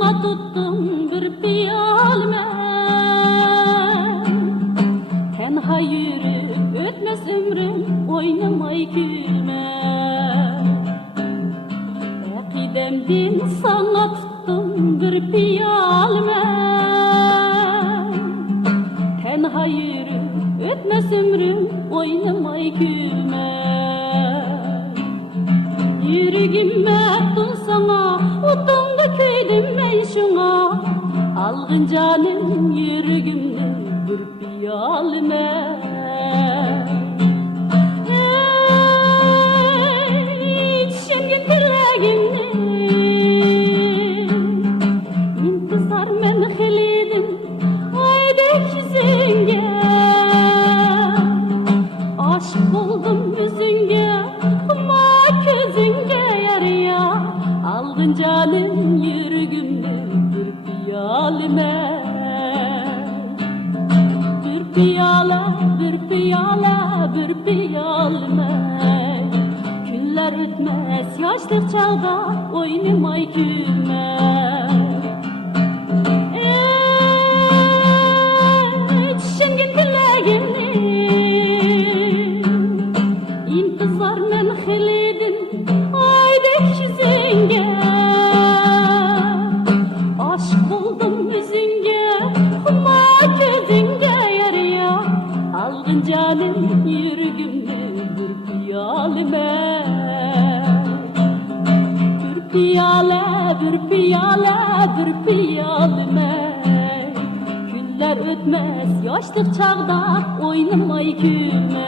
sana tuttum bir piyalme. Tenha yürüp ötmez ömrüm, oynamay gülme. Akidemdin sana tuttum bir piyalme. Tenha yürüp ötmez ömrüm, oynamay gülme. Yüreğime attın sana, utunda köydim ben şuna. Algın canım yüreğimde bir piyalme. Düşüngün dileğimni, intizar men helidim, aydek yüzünge. Aşık oldum yüzünge, gözünge yarıya. Aldın canım yüreğimde bir piyalme. Bir piyala, bir piyala, bir piyalme. Günler ötmez yaşlık çağda, oynamay gülme. Düşüngün dileğimni, intizar men helidim, aydek yüzünge. Aşık oldum yüzünge, kuma gözünge yarıya. Aldın canım yüreğimde bir piyalme. Bir piyale, bir piyale, bir piyalme. Günler ötmez yaşlık çağda, oynamay gülme.